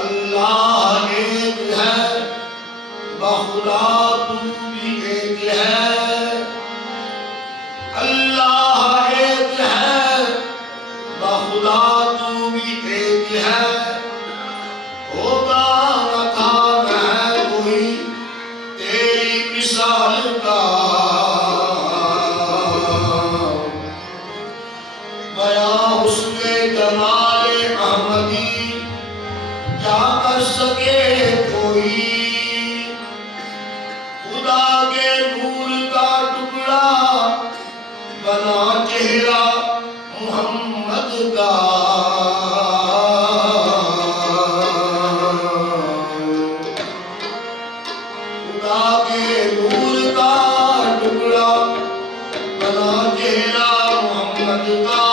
अल्लाह एक है, बखुदा तू भी एक है। अल्लाह एक है, बखुदा तू भी एक है। होगा न था न है कोई तेरी मिसाल का। बयां हुस्ने जमाले अहमदी क्या कर सके कोई। खुदा के नूर का टुकड़ा बना चेहरा मोहम्मद का। खुदा के नूर का टुकड़ा बना चेहरा मोहम्मद का।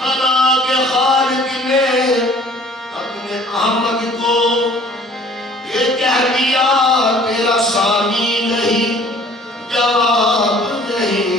बना के खालिक ने अपने अहमद को ये कह दिया तेरा सानी नहीं जवाब नहीं।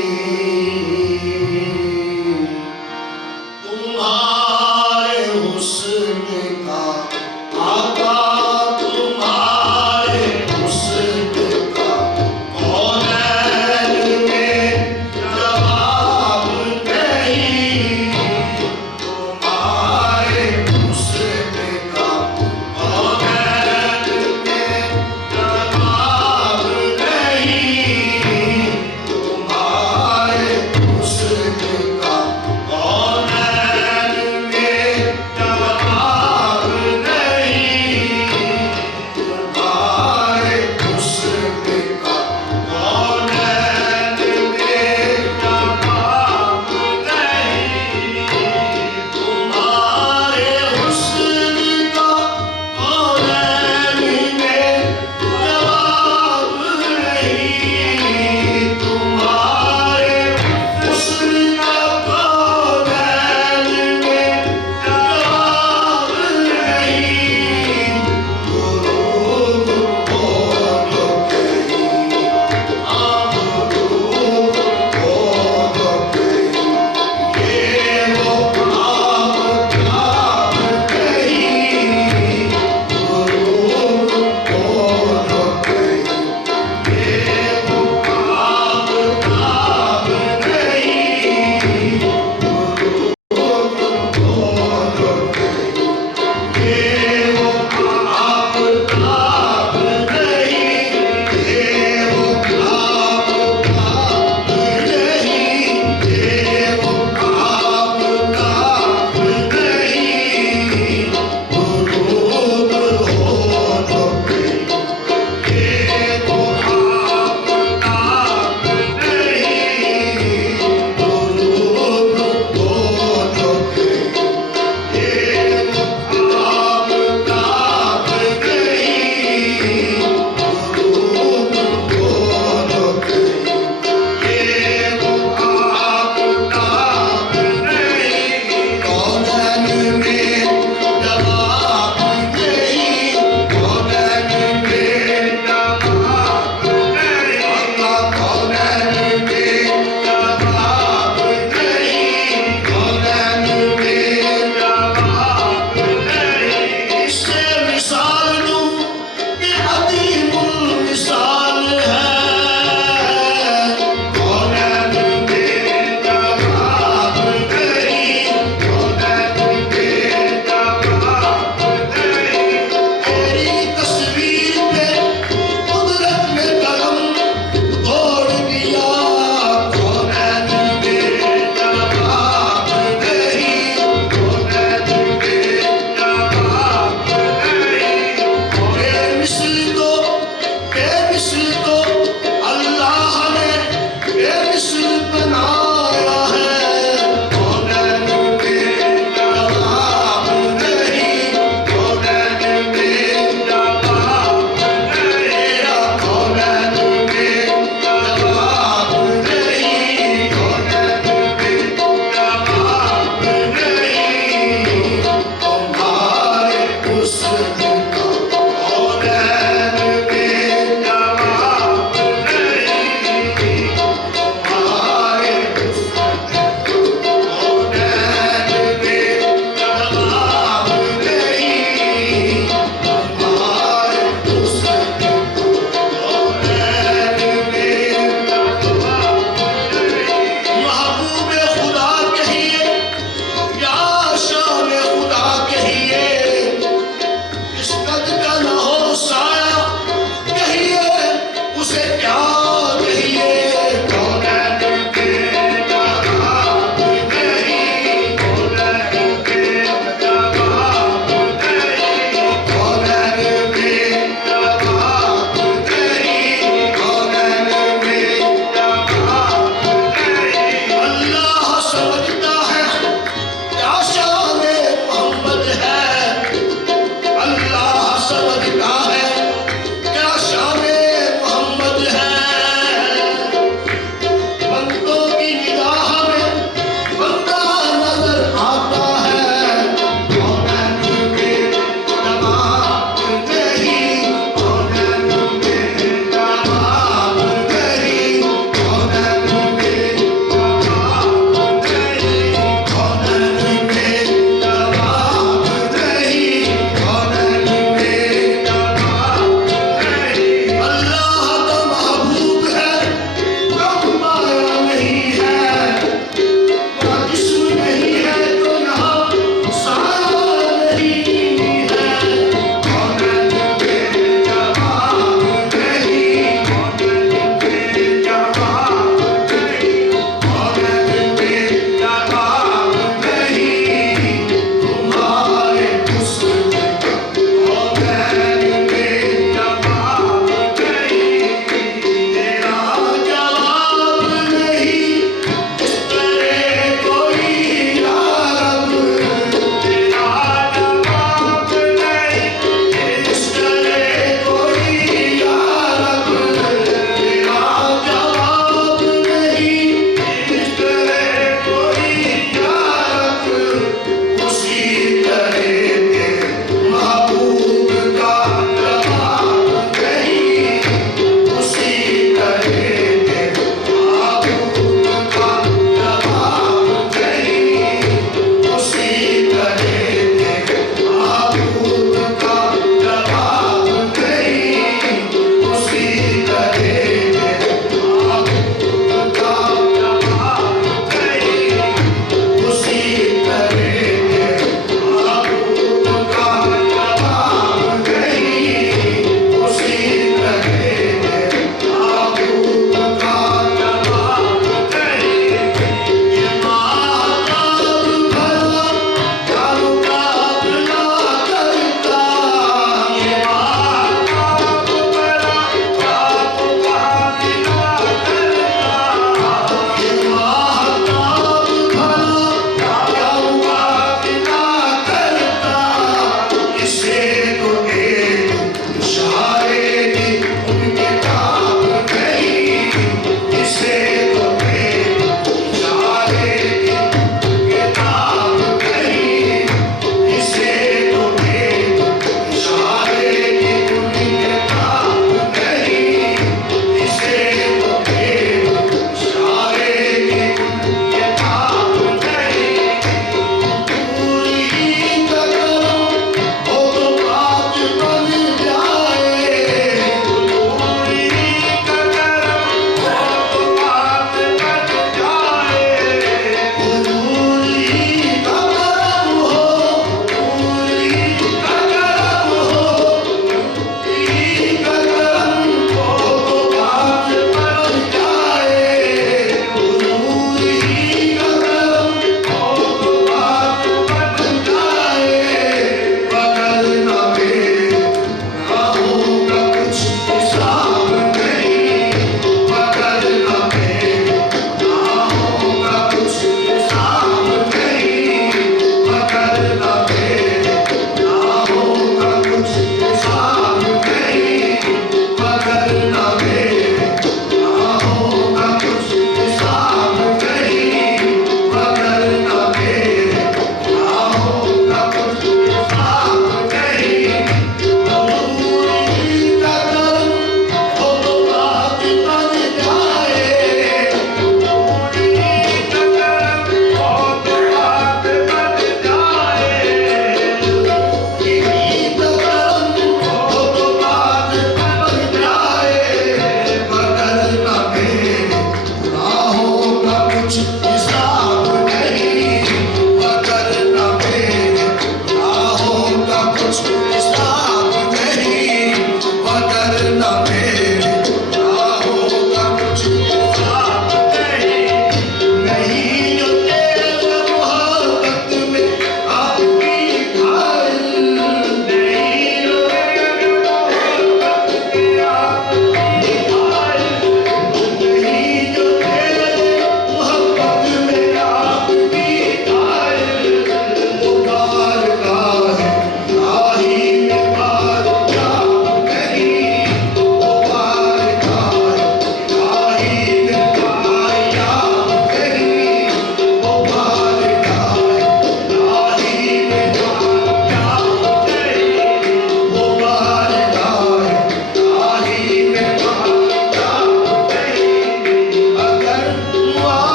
ही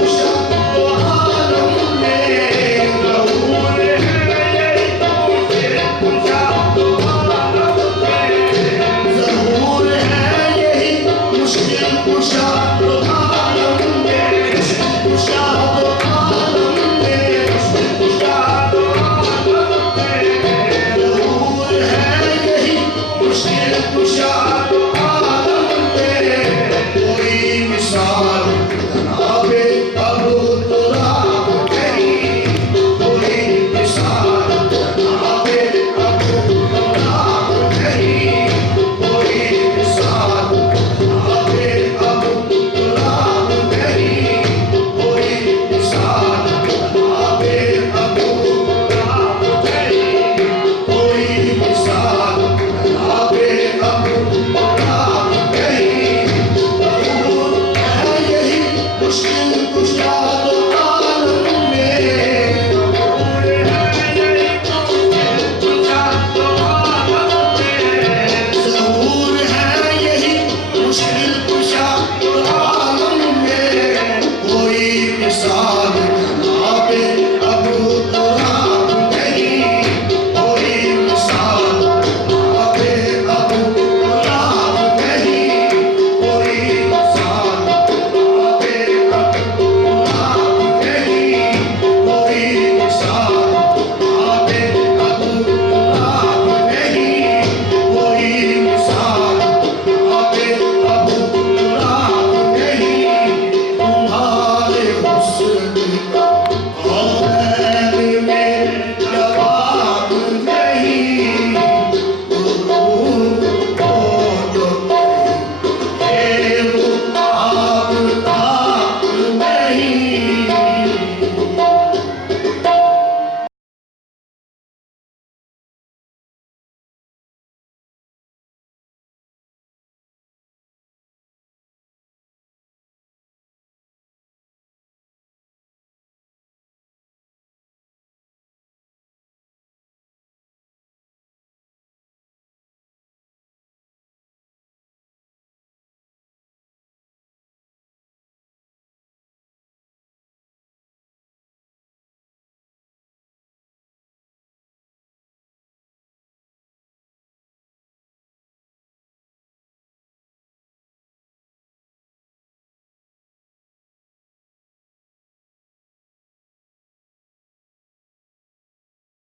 कुशा तो आलम में ज़हूर है यही तो मुश्किल कुशा तो आलम में ज़हूर है यही मुश्किल कुशा तो आलम में कुशा तो आलम में कुशा तो आलम में ज़हूर है यही मुश्किल कुशा तो आलम में कोई मिसाल जनाबे अबू तुराब नहीं कोई मिसाल जनाबे अबू तुराब नहीं कोई मिसाल जनाबे अबू तुराब नहीं कोई मिसाल जनाबे अबू तुराब नहीं कोई मिसाल जनाबे अबू तुराब नहीं ज़हूर है यही मुश्किल कुशा तो आलम में ज़हूर है यही मुश्किल कुशा तो आलम में ज़हूर है यही मुश्किल कुशा तो आलम में कोई मिसाल